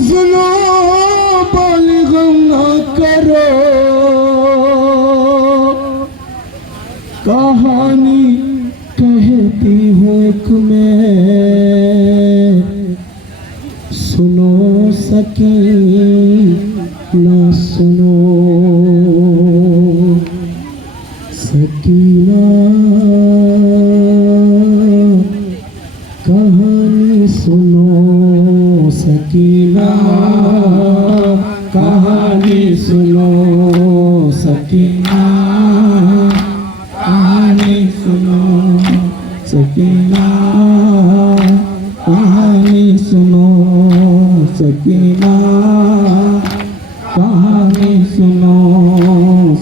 सुनो बोल गम न करो, कहानी कहती हूँ एक मैं, सुनो सकीना सुनो, सकीना कहानी सुनो, सकीना कहानी सुनो, सकीना कहानी सुनो, सकीना कहानी सुनो, सकीना कहानी सुनो,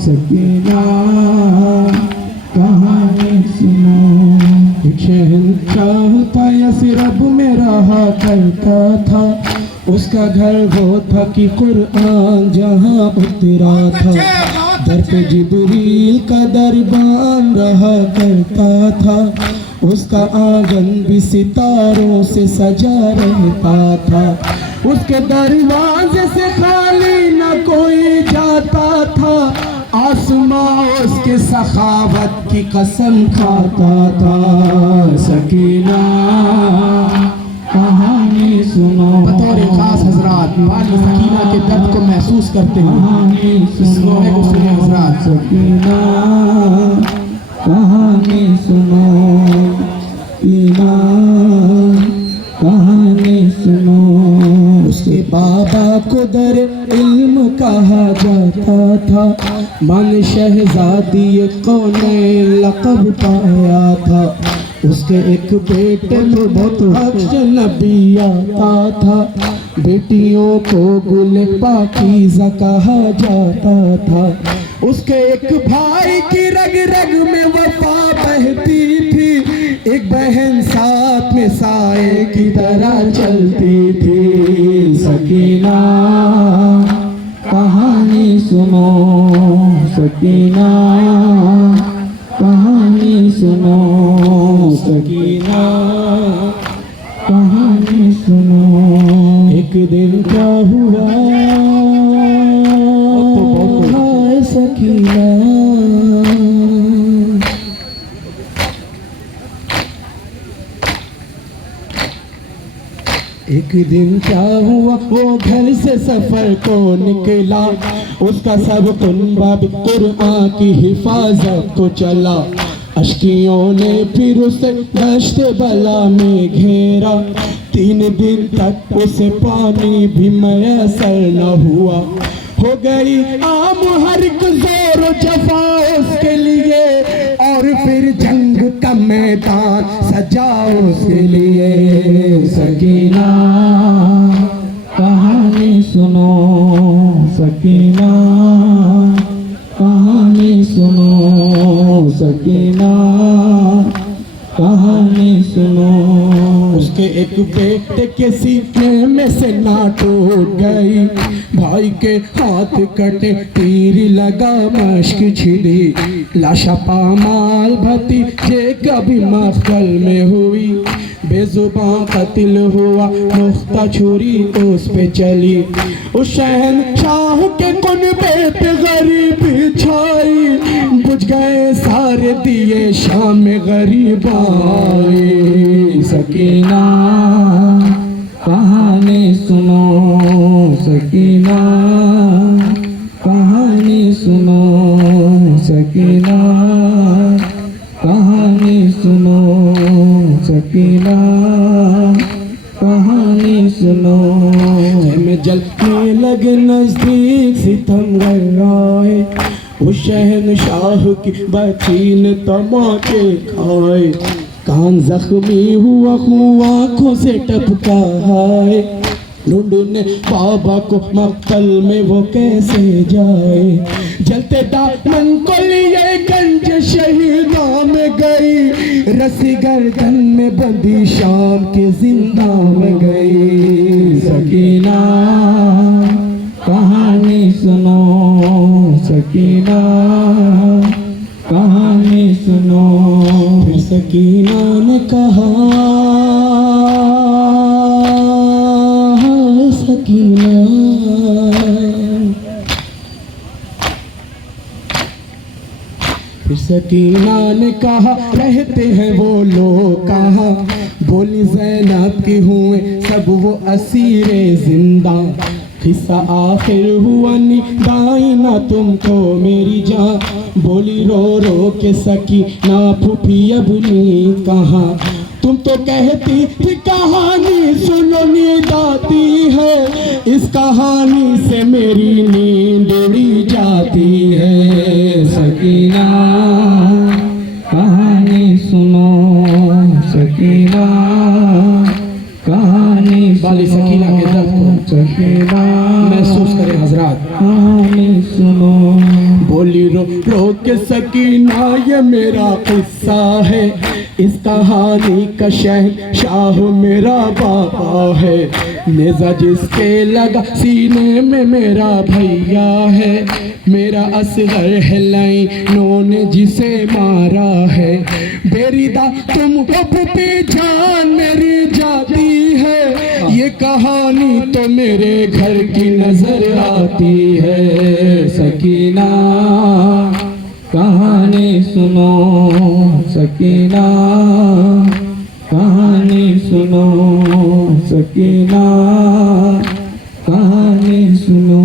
सकीना कहानी सुनो। शहंशाह था या सिरब में रहा करता था, उसका घर वो था कि कुरान जहाँ उतरा था, दर पे जिब्रील का दरबान रहा करता था, उसका आंगन भी सितारों से सजा रहता था, उसके दरवाजे से खाली न कोई जाता था, आसमां उसके सखावत की कसम खाता था। सकीना कहानी सुनो, बतौर खास हजरात बानी सकीना के दर्द को महसूस करते हैं, इस रोए को सुने हजरात। सकीना कहानी सुनो, सकीना कहानी सुनो। उसके बाबा को दर इल्म कहा जाता था, मन शहजादी कौने लक़ब पाया था, उसके एक बेटे को बहुत अजनबी आता था, बेटियों को गुल पाकीज़ा कहा जाता था, उसके एक भाई की रग रग में वफा बहती थी, एक बहन साथ में साए की तरह चलती थी। सकीना कहानी सुनो, सकीना कहानी सुनो, सकीना कहानी सुनो। एक दिन क्या हुआ सकीना, एक दिन क्या हुआ वो घर से सफर को निकला, उसका सब कुनबा भी कुरान की हिफाजत को चला, अश्कियों ने फिर उसे दश्त बला में घेरा, 3 दिन तक उसे पानी भी मैसर न हुआ, हो गई आम हर एक जोर जफा उसके लिए, और फिर जंग का मैदान सजा उसके लिए। सकीना कहानी सुनो, सकीना कहानी सुनो, सकीना कहानी सुनो। उसके एक बेटे के सीने में से ना टूट गई, भाई के हाथ कटे तीर लगा मश्क छिड़ी, लाशा पामाल भतीजे कभी मख्तल में हुई, बेजुबान कत्ल हुआ मुख्ता छुरी उस पे चली, उस शहंशाह के कुनबे पे गरीबी छाई, बुझ गए सारे दिए शाम गरीब आए। सकीना कहानी सुनो, सकीना कहानी सुनो, सकीना कहानी सुनो, सकीना कहानी सुनो। में जलने लगे नजदीक सितम गए, उस शहंशाह की बच्ची ने तमाचे खाए, कान जख्मी हुआ आँखों से टपका है, ढूंढने बाबा को मक्तल में वो कैसे जाए, जलते दामन को लिए गंज शहीदा में गई, रस्सी गर्दन में बंदी शाम के जिंदा में गई। सकीना कहानी सुनो, सकीना कहानी सुनो। फिर सकीना ने कहा सकीना। फिर सकीना ने कहा रहते हैं वो लोग कहाँ, बोली ज़ैनब के हुए सब वो असीरे जिंदा। किस्सा आखिर हुआ निदाई ना तुमको मेरी जान, बोली रो रो के सकीना फूफी अपनी कहाँ। तुम तो कहती थी कहानी सुनो नींद आती है, इस कहानी से मेरी नींद उड़ी जाती है। सकीना कहानी सुनो, सकीना कहानी वाली सकीना के दर्द को सकीना महसूस करें हजरात। कहानी सुनो। बोली रो रो के सकीना ये मेरा किस्सा है, इस कहानी का शहंशाह मेरा बाबा है। नेज़ा जिसके लगा सीने में मेरा भैया है, मेरा असगर है लाइनों ने जिसे मारा है। बेरिदा तुम पे जान मेरी जाती है, ये कहानी तो मेरे घर की नजर आती है। सकीना कहानी सुनो, सकीना कहानी सुनो, सकीना कहानी सुनो।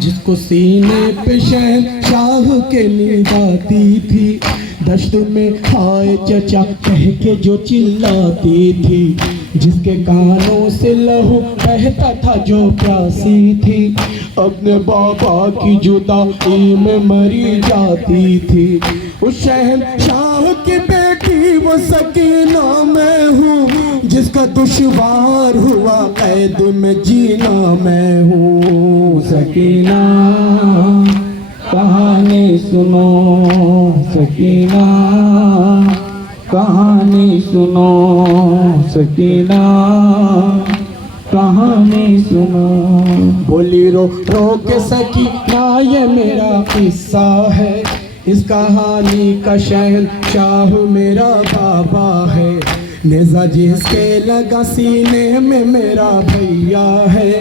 जिसको सीने पे शहंशाह के नींद आती थी, दश्त में हाय चचा कह के जो चिल्लाती थी, जिसके कानों से लहू बहता था जो प्यासी थी, अपने बाबा की जुदाई में मरी जाती थी। उस शहंशाह की बेटी वो सकीना मैं हूँ, जिसका दुश्वार हुआ कैद में जीना मैं हूँ। सकीना कहानी सुनो, सकीना कहानी सुनो, सकीना कहानी सुनो। बोली रो रो के सकीना ये मेरा किस्सा है, इस कहानी का शहंशाह मेरा बाबा है। नेज़ा जिसके लगा सीने में मेरा भैया है,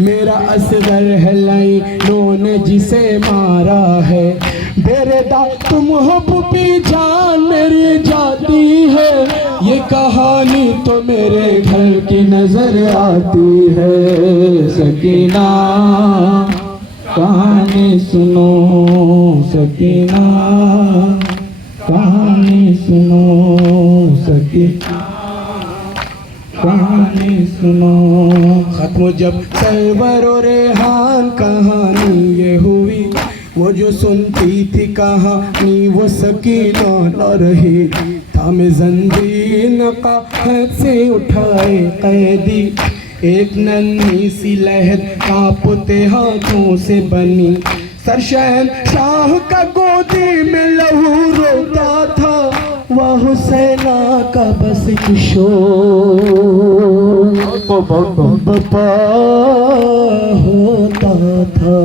मेरा असगर है लाइनों ने जिसे मारा है। बेरेदा तुम हो फूफी जान मेरी जाती है, ये कहानी तो मेरे घर की नजर आती है। सकीना कहानी सुनो, सकीना कहानी सुनो, सकीना कहानी सुनो। खत्म जब सरवर और रेहान कहानी ये हुई, वो जो सुनती थी कहानी वो सकीना न रही। थाम जंजीर का हाथ से उठाए कैदी, एक नन्ही सी लहर कांपते हाथों से बनी। शहंशाह का गोदी में लहू रोता था, वह हुसैना का बस किशोर बपा होता था।